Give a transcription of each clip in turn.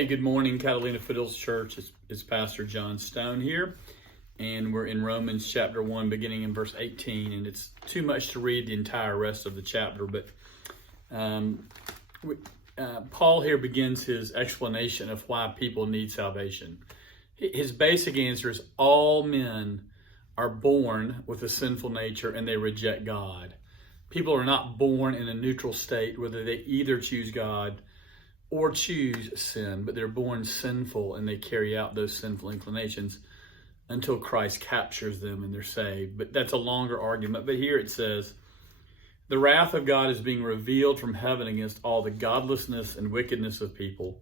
Hey, good morning, Catalina Foothills Church. It's Pastor John Stone here, and we're in Romans chapter 1, beginning in verse 18, and it's too much to read the entire rest of the chapter, but Paul here begins his explanation of why people need salvation. His basic answer is all men are born with a sinful nature and they reject God. People are not born in a neutral state, whether they either choose God or choose sin, but they're born sinful and they carry out those sinful inclinations until Christ captures them and they're saved. But that's a longer argument. But here it says, the wrath of God is being revealed from heaven against all the godlessness and wickedness of people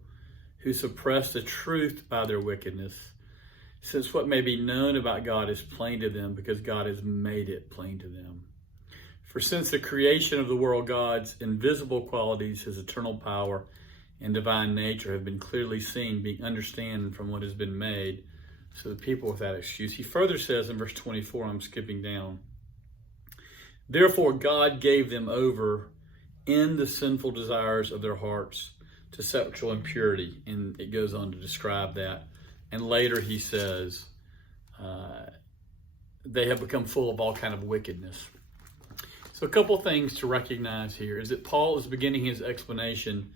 who suppress the truth by their wickedness, since what may be known about God is plain to them because God has made it plain to them. For since the creation of the world, God's invisible qualities, his eternal power, and divine nature have been clearly seen, being understood from what has been made, so the people without excuse. He further says in verse 24, I'm skipping down, therefore God gave them over in the sinful desires of their hearts to sexual impurity. And it goes on to describe that. And later he says, they have become full of all kind of wickedness. So a couple things to recognize here is that Paul is beginning his explanation,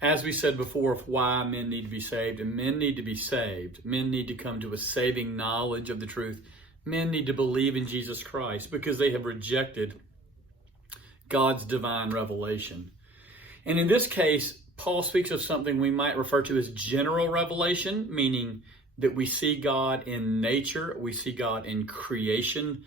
as we said before, of why men need to be saved. And men need to be saved. Men need to come to a saving knowledge of the truth. Men need to believe in Jesus Christ because they have rejected God's divine revelation. And in this case, Paul speaks of something we might refer to as general revelation, meaning that we see God in nature, we see God in creation,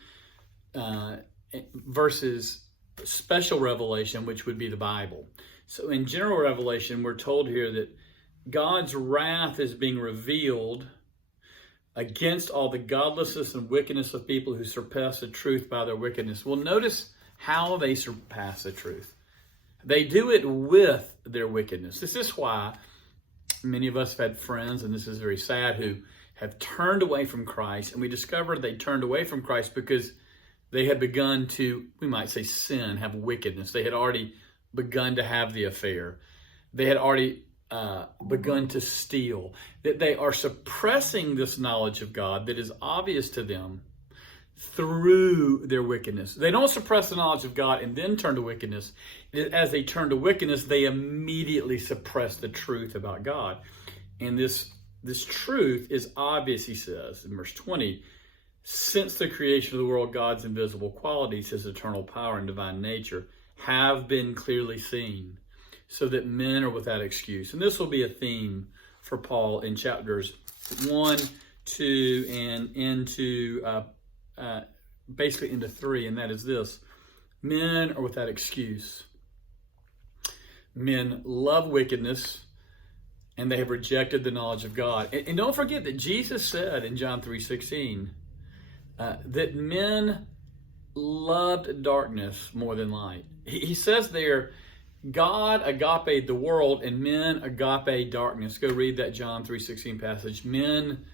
versus special revelation, which would be the Bible. So in general revelation, we're told here that God's wrath is being revealed against all the godlessness and wickedness of people who surpass the truth by their wickedness. Well, notice how they surpass the truth. They do it with their wickedness. This is why many of us have had friends, and this is very sad, who have turned away from Christ, and we discovered they turned away from Christ because they had begun to, we might say, sin, have wickedness. They had already begun to have the affair. They had already begun to steal. That they are suppressing this knowledge of God that is obvious to them through their wickedness. They don't suppress the knowledge of God and then turn to wickedness. As they turn to wickedness, they immediately suppress the truth about God. And this truth is obvious, he says in verse 20, since the creation of the world, God's invisible qualities, his eternal power and divine nature, have been clearly seen, so that men are without excuse. And this will be a theme for Paul in chapters 1, 2, and into basically into 3, and that is this. Men are without excuse. Men love wickedness, and they have rejected the knowledge of God. And don't forget that Jesus said in John 3:16 that men loved darkness more than light. He says there, God agape the world and men agape darkness. Go read that John 3:16 passage. Men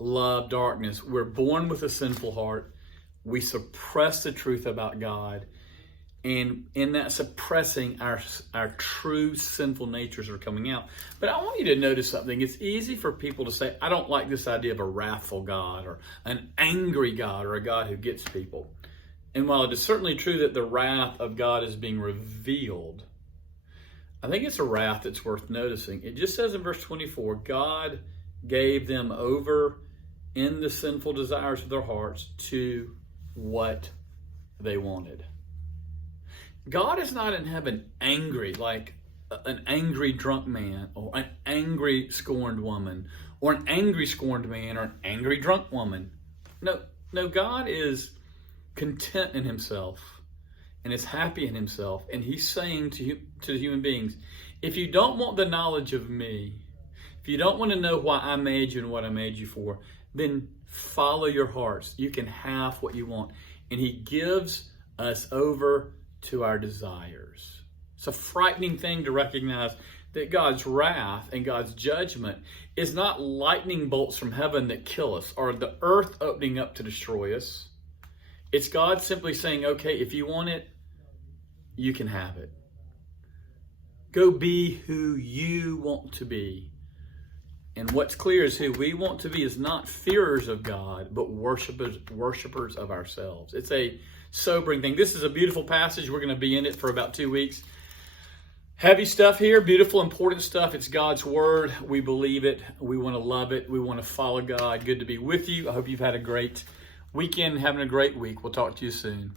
love darkness. We're born with a sinful heart. We suppress the truth about God. And in that suppressing, our true sinful natures are coming out. But I want you to notice something. It's easy for people to say, I don't like this idea of a wrathful God or an angry God or a God who gets people. And while it is certainly true that the wrath of God is being revealed, I think it's a wrath that's worth noticing. It just says in verse 24, God gave them over in the sinful desires of their hearts to what they wanted. God is not in heaven angry like an angry drunk man or an angry scorned woman or an angry scorned man or an angry drunk woman. No, God is content in himself and is happy in himself. And he's saying to the human beings, if you don't want the knowledge of me, if you don't want to know why I made you and what I made you for, then follow your hearts. You can have what you want. And he gives us over to our desires. It's a frightening thing to recognize that God's wrath and God's judgment is not lightning bolts from heaven that kill us or the earth opening up to destroy us. It's God simply saying, okay, if you want it, you can have it. Go be who you want to be. And what's clear is who we want to be is not fearers of God, but worshipers of ourselves. It's a sobering thing. This is a beautiful passage. We're going to be in it for about 2 weeks. Heavy stuff here, beautiful, important stuff. It's God's word. We believe it. We want to love it. We want to follow God. Good to be with you. I hope you've had a great weekend, having a great week. We'll talk to you soon.